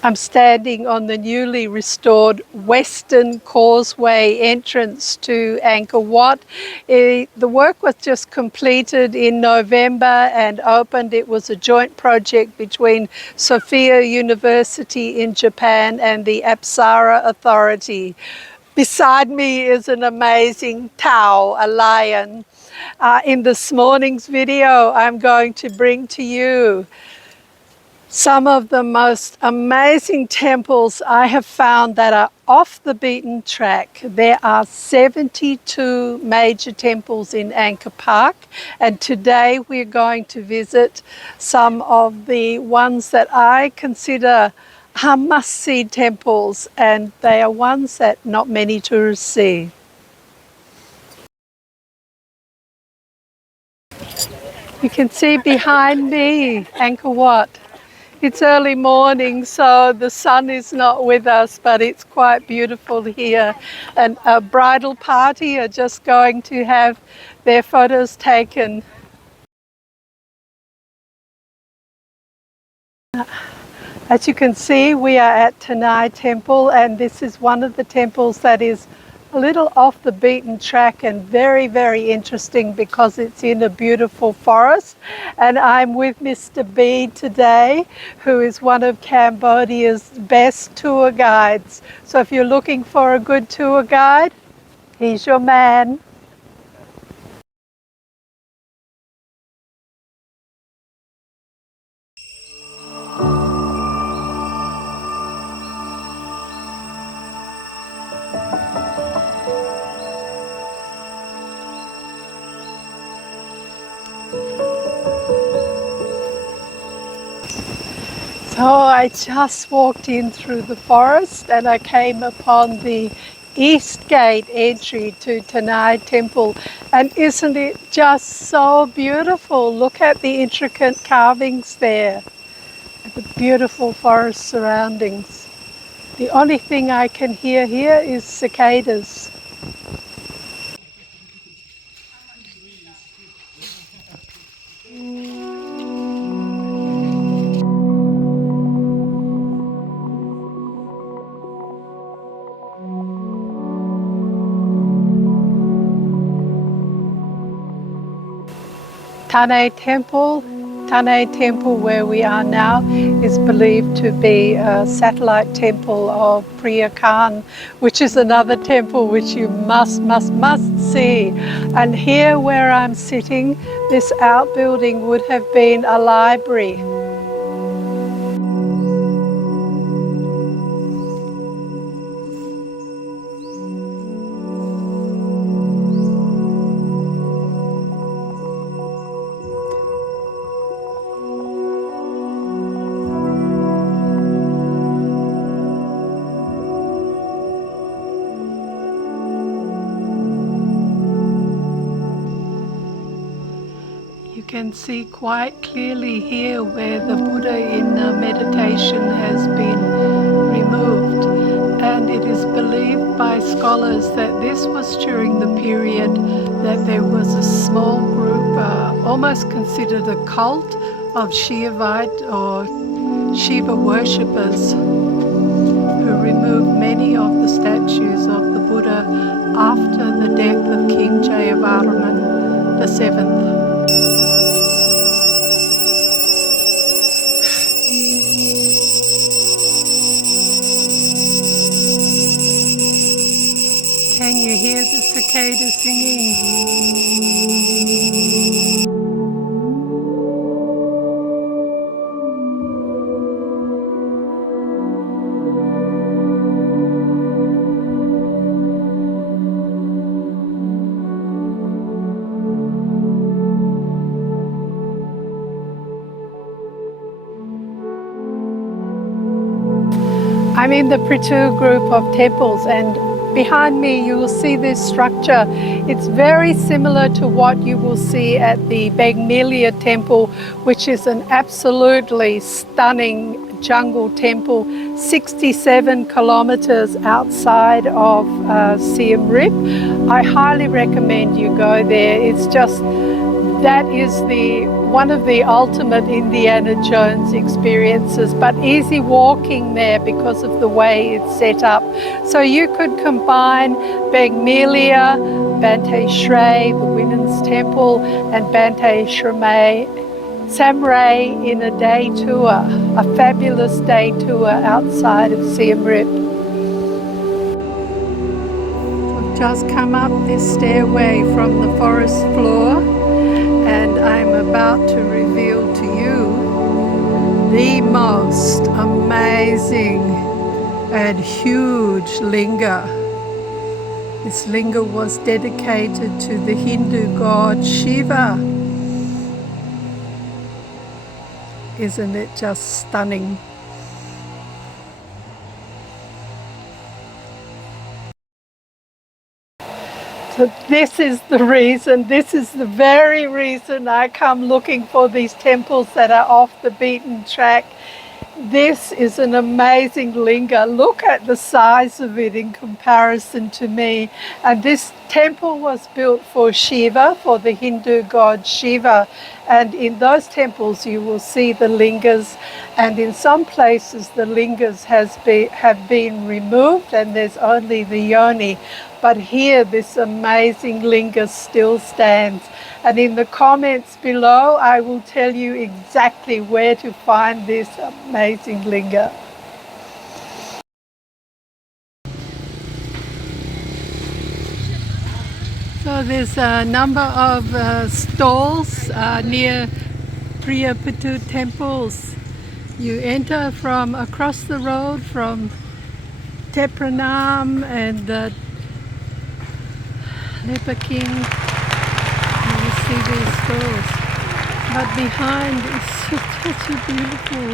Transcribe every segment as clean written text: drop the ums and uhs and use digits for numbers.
I'm standing on the newly restored Western Causeway entrance to Angkor Wat. The work was just completed in November and opened. It was a joint project between Sophia University in Japan and the Apsara Authority. Beside me is an amazing Tau, a lion. In this morning's video, I'm going to bring to you some of the most amazing temples I have found that are off the beaten track. There are 72 major temples in Angkor Park, and today we're going to visit some of the ones that I consider are must-see temples, and they are ones that not many tourists see. You can see behind me Angkor Wat. It's early morning, so the sun is not with us, but it's quite beautiful here. And a bridal party are just going to have their photos taken. As you can see, we are at Ta Nei Temple, and this is one of the temples that is a little off the beaten track and very, very interesting because it's in a beautiful forest. And I'm with Mr. B today, who is one of Cambodia's best tour guides. So if you're looking for a good tour guide, he's your man. So I just walked in through the forest and I came upon the East Gate entry to Ta Nei Temple, and isn't it just so beautiful? Look at the intricate carvings there, the beautiful forest surroundings. The only thing I can hear here is cicadas. Ta Nei Temple. Ta Nei Temple, where we are now, is believed to be a satellite temple of Prei Rup, which is another temple which you must see. And here where I'm sitting, this outbuilding would have been a library. You can see quite clearly here where the Buddha in meditation has been removed, and it is believed by scholars that this was during the period that there was a small group, almost considered a cult, of Shiavite or Shiva worshippers who removed many of the statues of the Buddha after the death of King Jayavarman VII. Can you hear the cicada singing? I'm in the Prei Rup group of temples, and behind me you will see this structure. It's very similar to what you will see at the Bangmelia temple, which is an absolutely stunning jungle temple, 67 kilometers outside of SIEM REAP. I highly recommend you go there. It's just, that is one of the ultimate Indiana Jones experiences, but easy walking there because of the way it's set up. So you could combine Bangmelia, Bante Shrey, the Women's Temple, and Bante Samurai in a day tour, a fabulous day tour outside of SIEM REAP. I've just come up this stairway from the forest floor, and I'm about to reveal to you the most amazing and huge Linga. This Linga was dedicated to the Hindu god Shiva. Isn't it just stunning? So this is the very reason I come looking for these temples that are off the beaten track. This is an amazing Linga. Look at the size of it in comparison to me. And this temple was built for Shiva, for the Hindu god Shiva. And in those temples you will see the Lingas. And in some places the Lingas have been removed and there's only the yoni. But here this amazing Linga still stands. And in the comments below, I will tell you exactly where to find this amazing Linga. So there's a number of stalls near Prei Rup temples. You enter from across the road from Te Prohm and the Leper King. See these stores, but behind is just such a beautiful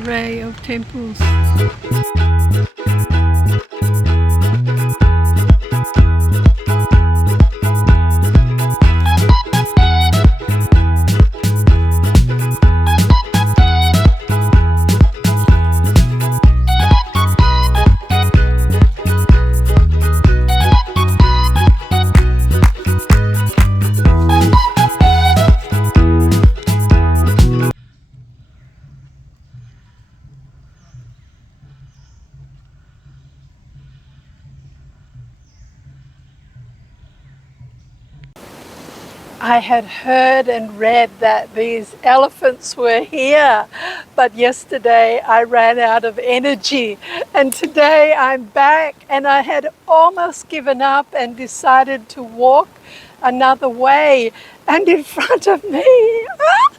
array of temples. I had heard and read that these elephants were here, but yesterday I ran out of energy, and today I'm back, and I had almost given up and decided to walk another way, and in front of me,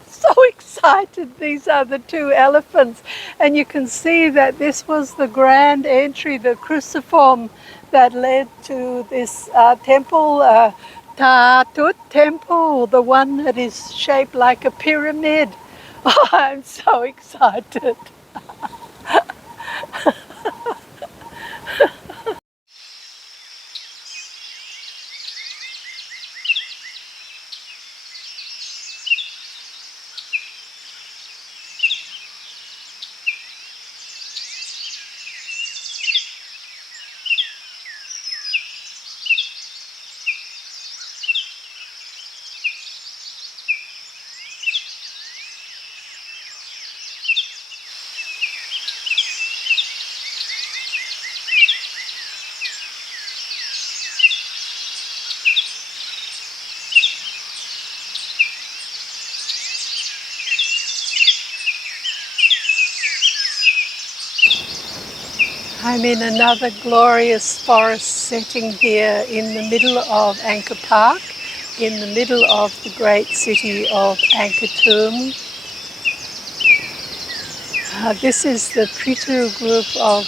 so excited, these are the two elephants, and you can see that this was the grand entry, the cruciform that led to this temple, Ta Nei Temple, the one that is shaped like a pyramid. Oh, I'm so excited. I'm in another glorious forest setting here in the middle of Angkor Park, in the middle of the great city of Angkor. This is the Prei Rup group of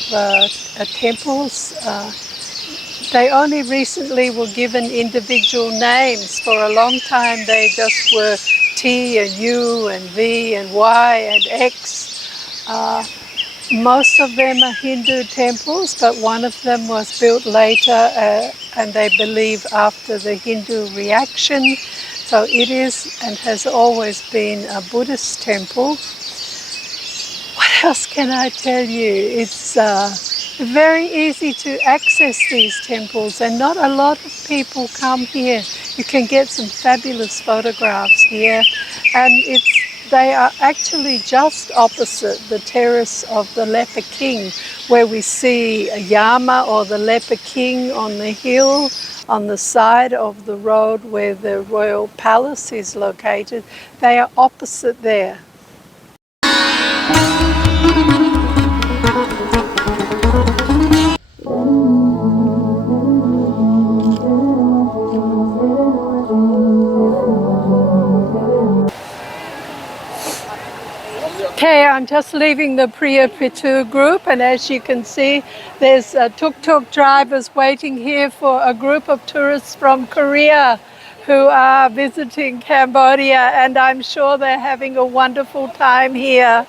temples. They only recently were given individual names. For a long time they just were T and U and V and Y and X. Most of them are Hindu temples, but one of them was built later and they believe after the Hindu reaction. So it is and has always been a Buddhist temple. What else can I tell you? It's very easy to access these temples and not a lot of people come here. You can get some fabulous photographs here, and they are actually just opposite the terrace of the Leper King, where we see a Yama or the Leper King on the hill on the side of the road where the royal palace is located. They are opposite there. Okay, I'm just leaving the Prei Rup group, and as you can see, there's tuk-tuk drivers waiting here for a group of tourists from Korea who are visiting Cambodia, and I'm sure they're having a wonderful time here.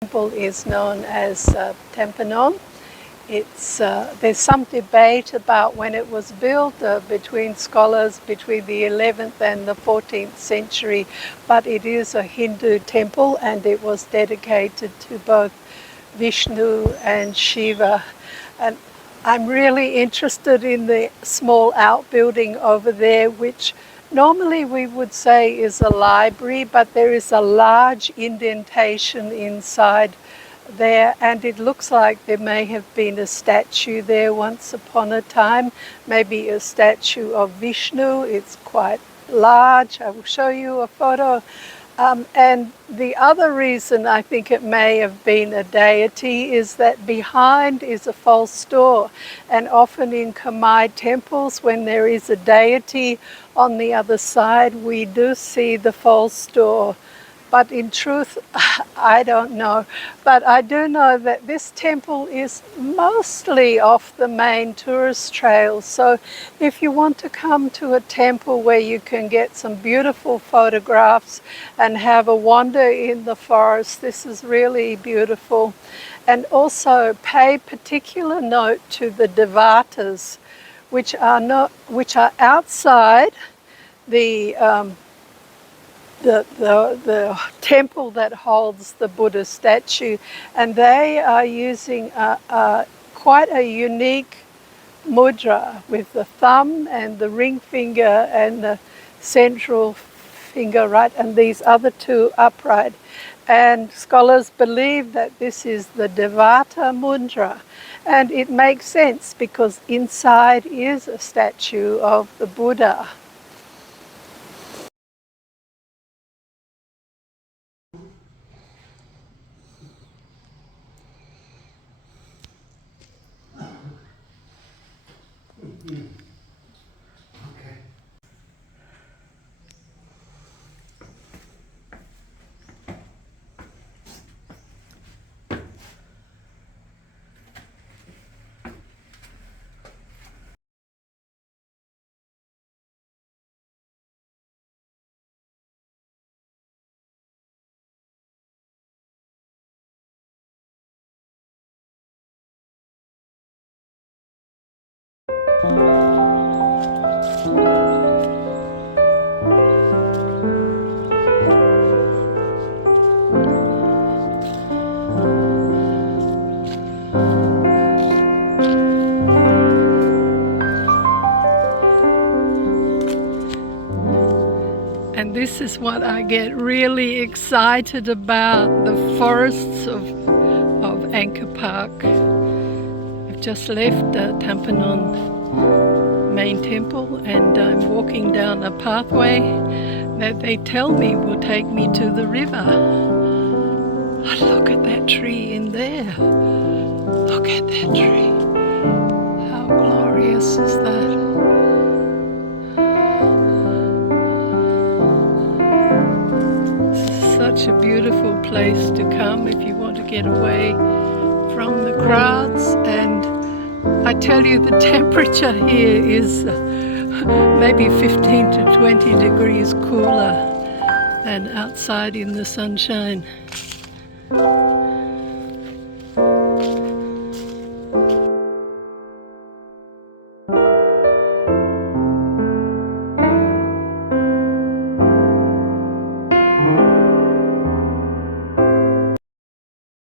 The temple is known as Templenon. There's some debate about when it was built between scholars between the 11th and the 14th century, but it is a Hindu temple and it was dedicated to both Vishnu and Shiva. And I'm really interested in the small outbuilding over there, which normally we would say is a library, but there is a large indentation inside there, and it looks like there may have been a statue there once upon a time, maybe a statue of Vishnu. It's quite large. I will show you a photo. And the other reason I think it may have been a deity is that behind is a false door, and often in Khmer temples when there is a deity on the other side we do see the false door. But in truth, I don't know. But I do know that this temple is mostly off the main tourist trails. So if you want to come to a temple where you can get some beautiful photographs and have a wander in the forest, this is really beautiful. And also pay particular note to the devatas, which are outside the temple that holds the Buddha statue, and they are using quite a unique mudra with the thumb and the ring finger and the central finger, right, and these other two upright. And scholars believe that this is the Devata mudra, and it makes sense because inside is a statue of the Buddha. And this is what I get really excited about, the forests of Angkor Park. I've just left Templenon main temple and I'm walking down a pathway that they tell me will take me to the river. Oh, look at that tree in there. Look at that tree. How glorious is that? Such a beautiful place to come if you want to get away from the crowds and I tell you, the temperature here is maybe 15 to 20 degrees cooler than outside in the sunshine.